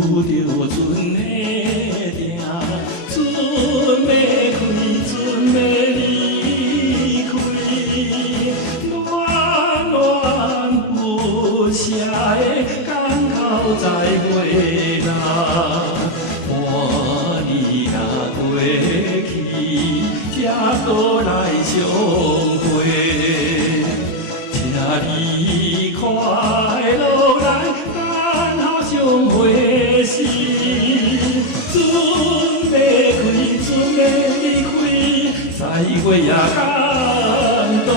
着船的定，船要开，船要离开，暖暖不舍的港口再会啦。看你若过去，才过来相会，请你快乐来，等候相会时。船要开，船要离开，再会也感动。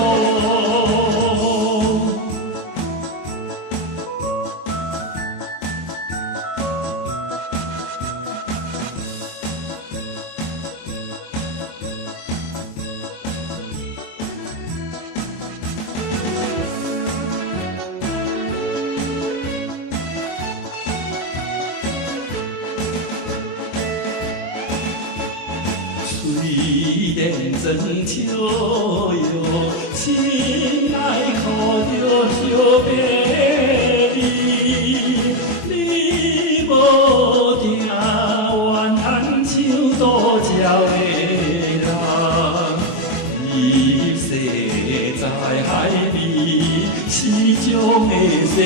虽然装笑容，心内哭着惜别离。你无定怨叹像渡鸟的人，一世在海里是种的生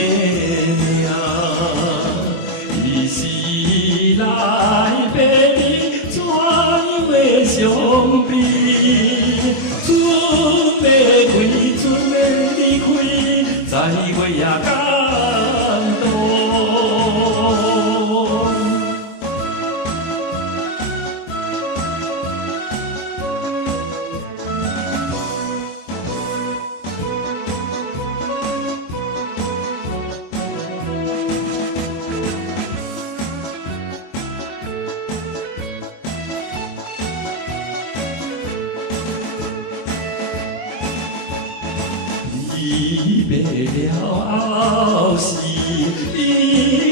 命，一时来别离。会相比，船要开，船要离开，再会也感动。离别了后事，一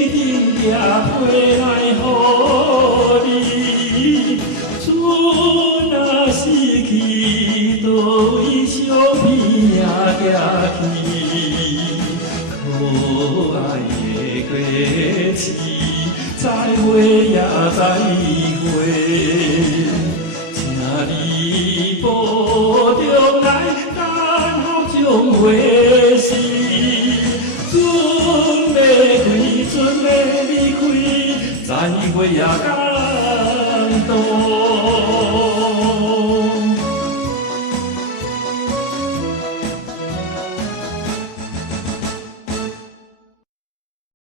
定寄回来予你。船若失去，倒位相片也寄去。可爱的过去，再会也再会，请你保重来。相会时，船要开，船要离开，再会也感动。